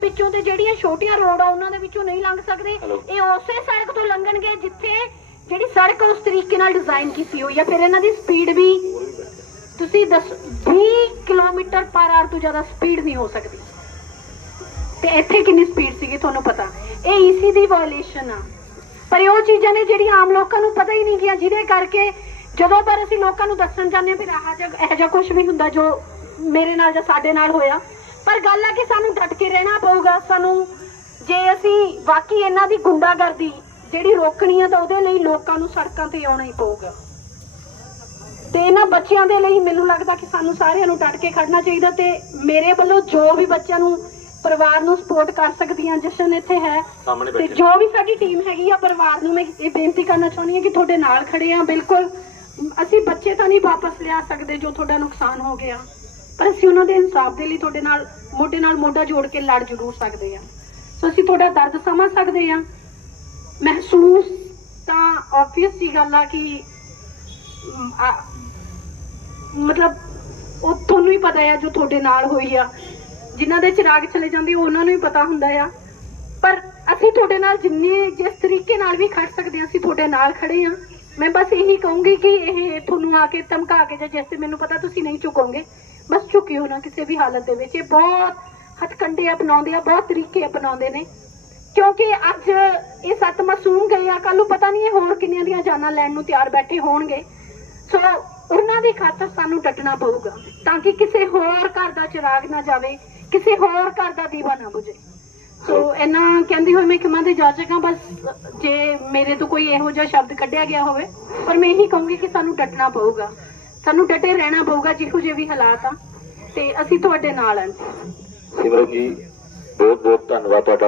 ਵਿੱਚੋਂ ਤੇ ਜਿਹੜੀਆਂ ਛੋਟੀਆਂ ਰੋਡ ਆ ਉਹਨਾਂ ਦੇ ਵਿੱਚੋਂ ਨਹੀਂ ਲੰਘ ਸਕਦੇ. ਇਹ ਉਸੇ ਸੜਕ ਤੋਂ ਲੰਘਣਗੇ ਜਿੱਥੇ ਜਿਹੜੀ ਸੜਕ ਉਸ ਤਰੀਕੇ ਨਾਲ ਡਿਜ਼ਾਈਨ ਕੀਤੀ ਹੋਈ ਆ। ਫਿਰ ਇਹਨਾਂ ਦੀ ਸਪੀਡ ਵੀ ਤੁਸੀਂ ਦੱਸ 20 ਕਿਲੋਮੀਟਰ ਪਰ ਆਰ ਤੋਂ ਜ਼ਿਆਦਾ ਸਪੀਡ ਨਹੀਂ ਹੋ ਸਕਦੀ। ਤੇ ਇੱਥੇ ਕਿੰਨੀ ਸਪੀਡ ਸੀਗੀ ਤੁਹਾਨੂੰ ਪਤਾ? ਇਹ ਈਸੀ ਦੀ ਵਾਇਓਲੇਸ਼ਨ ਆ। ਪਰ ਇਹ ਉਹ ਚੀਜ਼ਾਂ ਨੇ ਜਿਹੜੀਆਂ ਆਮ ਲੋਕਾਂ ਨੂੰ ਪਤਾ ਹੀ ਨਹੀਂ ਗਿਆ ਜਿਹਦੇ ਕਰਕੇ ਜਦੋਂ ਪਰ ਅਸੀਂ ਲੋਕਾਂ ਨੂੰ ਦੱਸਣ ਜਾਂਦੇ ਹਾਂ ਫਿਰ ਆਹ ਜਿਹਾ ਕੁਝ ਵੀ ਹੁੰਦਾ ਜੋ ਮੇਰੇ ਨਾਲ ਜਾਂ ਸਾਡੇ ਨਾਲ ਹੋਇਆ ਪਰ ਗੱਲ ਆ ਕਿ ਸਾਨੂੰ ਡਟ ਕੇ ਰਹਿਣਾ ਪਊਗਾ ਸਾਨੂੰ ਜੇ ਅਸੀਂ ਵਾਕਈ ਇਹਨਾਂ ਦੀ ਗੁੰਡਾਗਰਦੀ ਜਿਹੜੀ ਰੋਕਣੀ ਆ ਤਾਂ ਉਹਦੇ ਲਈ ਲੋਕਾਂ ਨੂੰ ਸੜਕਾਂ ਤੇ ਆਉਣਾ ਹੀ ਪਊਗਾ। ਤੇ ਇਹਨਾਂ ਬੱਚਿਆਂ ਦੇ ਲਈ ਮੈਨੂੰ ਲੱਗਦਾ ਕਿ ਸਾਨੂੰ ਸਾਰਿਆਂ ਨੂੰ ਡਟ ਕੇ ਖੜਨਾ ਚਾਹੀਦਾ ਤੇ ਮੇਰੇ ਵੱਲੋਂ ਜੋ ਵੀ ਬੱਚਿਆਂ ਨੂੰ ਪਰਿਵਾਰ ਨੂੰ ਸਪੋਰਟ ਕਰ ਸਕਦੀਆਂ ਜਸ਼ਨ ਇੱਥੇ ਹੈ। ਤੇ ਜੋ ਵੀ ਸਾਡੀ ਟੀਮ ਹੈਗੀ ਆ ਪਰਿਵਾਰ ਨੂੰ ਮੈਂ ਇਹ ਬੇਨਤੀ ਕਰਨਾ ਚਾਹੁੰਦੀ ਹਾਂ ਕਿ ਤੁਹਾਡੇ ਨਾਲ ਖੜੇ ਆ ਬਿਲਕੁਲ। ਅਸੀਂ ਬੱਚੇ ਤਾਂ ਨਹੀਂ ਵਾਪਸ ਲਿਆ ਸਕਦੇ ਜੋ ਤੁਹਾਡਾ ਨੁਕਸਾਨ ਹੋ ਗਿਆ ਪਰ ਅਸੀਂ ਉਹਨਾਂ ਦੇ ਇਨਸਾਫ ਦੇ ਲਈ ਤੁਹਾਡੇ ਨਾਲ ਮੋਢੇ ਨਾਲ ਮੋਢਾ ਜੋੜ ਕੇ ਲੜ ਜ਼ਰੂਰ ਸਕਦੇ ਆ ਸੋ ਅਸੀਂ ਤੁਹਾਡਾ ਦਰਦ ਸਮਝ ਸਕਦੇ ਆ ਮਹਿਸੂਸ ਤਾਂ ਆਬਵੀਅਸ ਜੀ ਗੱਲ ਆ ਕਿ ਮਤਲਬ ਉਹ ਤੁਹਾਨੂੰ ਹੀ ਪਤਾ ਆ ਜੋ ਤੁਹਾਡੇ ਨਾਲ ਹੋਈ ਆ। ਜਿਨ੍ਹਾਂ ਦੇ ਚਿਰਾਗ ਚਲੇ ਜਾਂਦੇ ਉਹਨਾਂ ਨੂੰ ਹੀ ਪਤਾ ਹੁੰਦਾ ਆ। ਪਰ ਅਸੀਂ ਤੁਹਾਡੇ ਨਾਲ ਜਿੰਨੇ ਜਿਸ ਤਰੀਕੇ ਨਾਲ ਵੀ ਖੜ ਸਕਦੇ ਹਾਂ, ਅਸੀਂ ਤੁਹਾਡੇ ਨਾਲ ਖੜੇ ਹਾਂ। ਮੈਂ ਬਸ ਇਹੀ ਕਹੂੰਗੀ ਕਿ ਇਹ ਤੁਹਾਨੂੰ ਆ ਕੇ ਧਮਕਾ ਕੇ ਜਾਂ ਜਿਵੇਂ ਮੈਨੂੰ ਪਤਾ ਤੁਸੀਂ ਨਹੀਂ ਝੁਕੋਗੇ। ਝੁਕਿਓ ਨਾ ਕਿਸੇ ਵੀ ਹਾਲਤ ਦੇ ਵਿੱਚ। ਇਹ ਬਹੁਤ ਹੱਥਕੰਡੇ ਅਪਣਾਉਂਦੇ ਆ, ਬਹੁਤ ਤਰੀਕੇ ਅਪਣਾਉਂਦੇ ਨੇ। ਕਿਉਂਕਿ ਅੱਜ ਇਹ ਸੱਤ ਮਾਸੂਮ ਗਏ ਆ ਕੱਲ ਨੂੰ ਪਤਾ ਨਹੀਂ ਇਹ ਹੋਰ ਕਿੰਨੀਆਂ ਦੀਆਂ ਜਾਨਾਂ ਲੈਣ ਨੂੰ ਤਿਆਰ ਬੈਠੇ ਹੋਣਗੇ। ਸੋ ਉਹਨਾਂ ਦੀ ਖਾਤਰ ਸਾਨੂੰ ਡਟਣਾ ਪਊਗਾ, ਤਾਂ ਕਿ ਕਿਸੇ ਹੋਰ ਘਰ ਦਾ ਚਿਰਾਗ ਨਾ ਜਾਵੇ, ਕਿਸੇ ਹੋਰ ਘਰ ਦਾ ਦੀਵਾ ਨਾ ਬੁਝੇ। ਸੋ ਇਹਨਾਂ ਕਹਿੰਦੀ ਹੋਏ ਮੈਂ ਖਿਮਾ ਦੇ ਜਾਚਕਾਂ ਬਸ ਜੇ ਮੇਰੇ ਤੋਂ ਕੋਈ ਇਹੋ ਜਿਹਾ ਸ਼ਬਦ ਕੱਢਿਆ ਗਿਆ ਹੋਵੇ, ਪਰ ਮੈਂ ਇਹੀ ਕਹੂੰਗੀ ਕਿ ਸਾਨੂੰ ਡਟਣਾ ਪਊਗਾ। ਸਾਨੂੰ ਡਟੇ ਰਹਿਣਾ ਪਊਗਾ, ਜਿਹੋ ਜਿਹੇ ਵੀ ਹਾਲਾਤ ਆ। ਤੇ ਅਸੀਂ ਤੁਹਾਡੇ ਨਾਲ ਹਾਂ। ਸਿਮਰਨ ਜੀ ਬਹੁਤ ਬਹੁਤ ਧੰਨਵਾਦ ਤੁਹਾਡਾ।